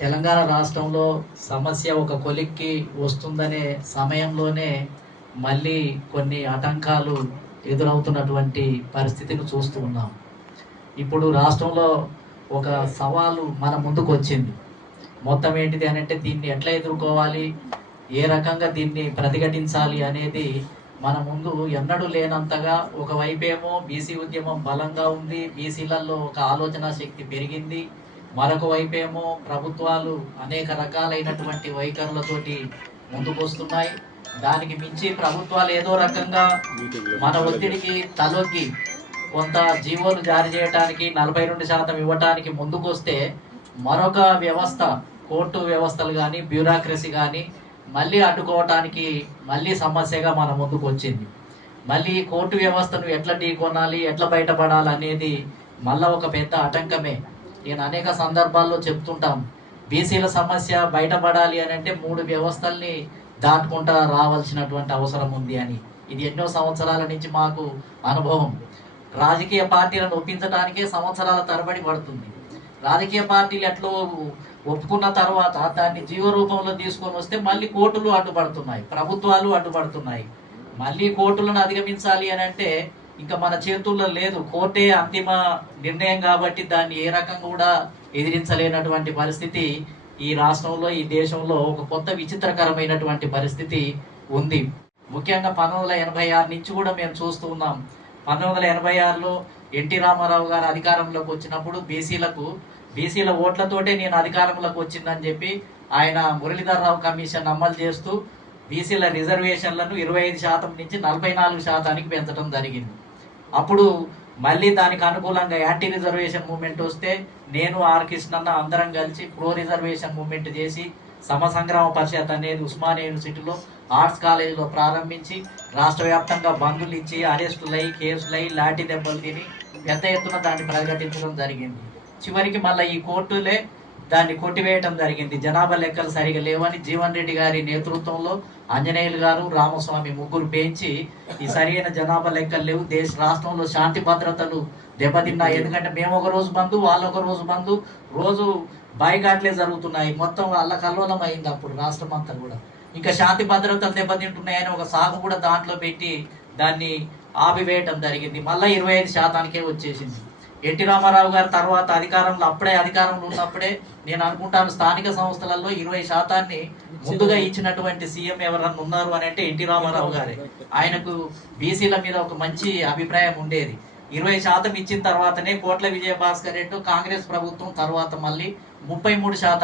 తెలంగాణ రాష్ట్రంలో సమస్య ఒక కొలిక్కి వస్తుందనే సమయంలోనే మళ్ళీ కొన్ని ఆటంకాలు ఎదురవుతున్నటువంటి పరిస్థితిని చూస్తూ ఉన్నాం. ఇప్పుడు రాష్ట్రంలో ఒక సవాలు మన ముందుకు వచ్చింది. మొత్తం ఏంటిది అని అంటే దీన్ని ఎట్లా ఎదుర్కోవాలి, ఏ రకంగా దీన్ని ప్రతిఘటించాలి అనేది మన ముందు ఎన్నడూ లేనంతగా ఒకవైపేమో బీసీ ఉద్యమం బలంగా ఉంది, బీసీలలో ఒక ఆలోచన శక్తి పెరిగింది. మరొక వైపేమో ప్రభుత్వాలు అనేక రకాలైనటువంటి వైఖరులతోటి ముందుకు వస్తున్నాయి. దానికి మించి ప్రభుత్వాలు ఏదో రకంగా మన ఒత్తిడికి తలొగ్గి కొంత జీవోలు జారీ చేయడానికి 42% ఇవ్వటానికి ముందుకు వస్తే మరొక వ్యవస్థ, కోర్టు వ్యవస్థలు కానీ బ్యూరోక్రసీ కానీ మళ్ళీ అడ్డుకోవటానికి మళ్ళీ సమస్యగా మన ముందుకు వచ్చింది. మళ్ళీ కోర్టు వ్యవస్థను ఎట్లా ఢీకొనాలి, ఎట్లా బయటపడాలి అనేది మళ్ళా ఒక పెద్ద ఆటంకమే. నేను అనేక సందర్భాల్లో చెప్తుంటాం, బీసీల సమస్య బయటపడాలి అని అంటే 3 వ్యవస్థల్ని దాటుకుంటా రావాల్సినటువంటి అవసరం ఉంది అని. ఇది ఎన్నో సంవత్సరాల నుంచి మాకు అనుభవం. రాజకీయ పార్టీలను ఒప్పించడానికే సంవత్సరాల తరబడి పడుతుంది. రాజకీయ పార్టీలు ఎట్లా ఒప్పుకున్న తర్వాత దాన్ని జీవ రూపంలో తీసుకొని వస్తే మళ్ళీ కోర్టులు అడ్డుపడుతున్నాయి, ప్రభుత్వాలు అడ్డుపడుతున్నాయి. మళ్ళీ కోర్టులను అధిగమించాలి అని అంటే ఇంకా మన చేతుల్లో లేదు. కోర్టే అంతిమ నిర్ణయం కాబట్టి దాన్ని ఏ రకంగా కూడా ఎదిరించలేనటువంటి పరిస్థితి ఈ రాష్ట్రంలో, ఈ దేశంలో ఒక కొత్త విచిత్రకరమైనటువంటి పరిస్థితి ఉంది. ముఖ్యంగా 1986 నుంచి కూడా మేము చూస్తూ ఉన్నాం. 1986లో ఎన్టీ రామారావు గారు అధికారంలోకి వచ్చినప్పుడు బీసీల ఓట్లతోటే నేను అధికారంలోకి వచ్చిందని చెప్పి ఆయన మురళీధరరావు కమిషన్ అమలు చేస్తూ బీసీల రిజర్వేషన్లను 25% నుంచి 44%కి పెంచడం జరిగింది. అప్పుడు మళ్ళీ దానికి అనుకూలంగా యాంటీ రిజర్వేషన్ మూవ్మెంట్ వస్తే నేను ఆర్ కృష్ణన్న అందరం కలిసి ప్రో రిజర్వేషన్ మూవ్మెంట్ చేసి సమసంగ్రామ పరిషత్ అనేది ఉస్మానియా యూనివర్సిటీలో ఆర్ట్స్ కాలేజీలో ప్రారంభించి రాష్ట్ర వ్యాప్తంగా బంధులు ఇచ్చి అరెస్టులై, కేసులై, లాఠీ దెబ్బలు తిని పెద్ద ఎత్తున దాన్ని ప్రకటించడం జరిగింది. చివరికి మళ్ళీ ఈ కోర్టులే దాన్ని కొట్టివేయటం జరిగింది. జనాభా లెక్కలు సరిగా లేవని జీవన్ రెడ్డి గారి నేతృత్వంలో ఆంజనేయులు గారు, రామస్వామి ముగ్గురు పెంచి ఈ సరైన జనాభా లెక్కలు లేవు, రాష్ట్రంలో శాంతి భద్రతలు దెబ్బతిన్నాయి. ఎందుకంటే మేము ఒక రోజు బంధు, వాళ్ళు ఒక రోజు బంధు, రోజు బాయికాట్లే జరుగుతున్నాయి. మొత్తం అల్లకల్లోలం అయింది అప్పుడు రాష్ట్రం అంతా కూడా. ఇంకా శాంతి భద్రతలు దెబ్బతింటున్నాయని ఒక సాగు కూడా దాంట్లో పెట్టి దాన్ని ఆపివేయటం జరిగింది. మళ్ళీ 25%కే వచ్చేసింది. ఎన్టీ రామారావు గారు తర్వాత అధికారంలో ఉన్నప్పుడే నేను అనుకుంటాను స్థానిక సంస్థలలో 20% ముందుగా ఇచ్చినటువంటి సీఎం ఎవరన్నా ఉన్నారు అని అంటే ఎన్టీ రామారావు గారే. ఆయనకు బీసీల మీద ఒక మంచి అభిప్రాయం ఉండేది. 20% ఇచ్చిన తర్వాతనే కోట్ల విజయభాస్కర్ రెడ్డి కాంగ్రెస్ ప్రభుత్వం తర్వాత మళ్ళీ 33%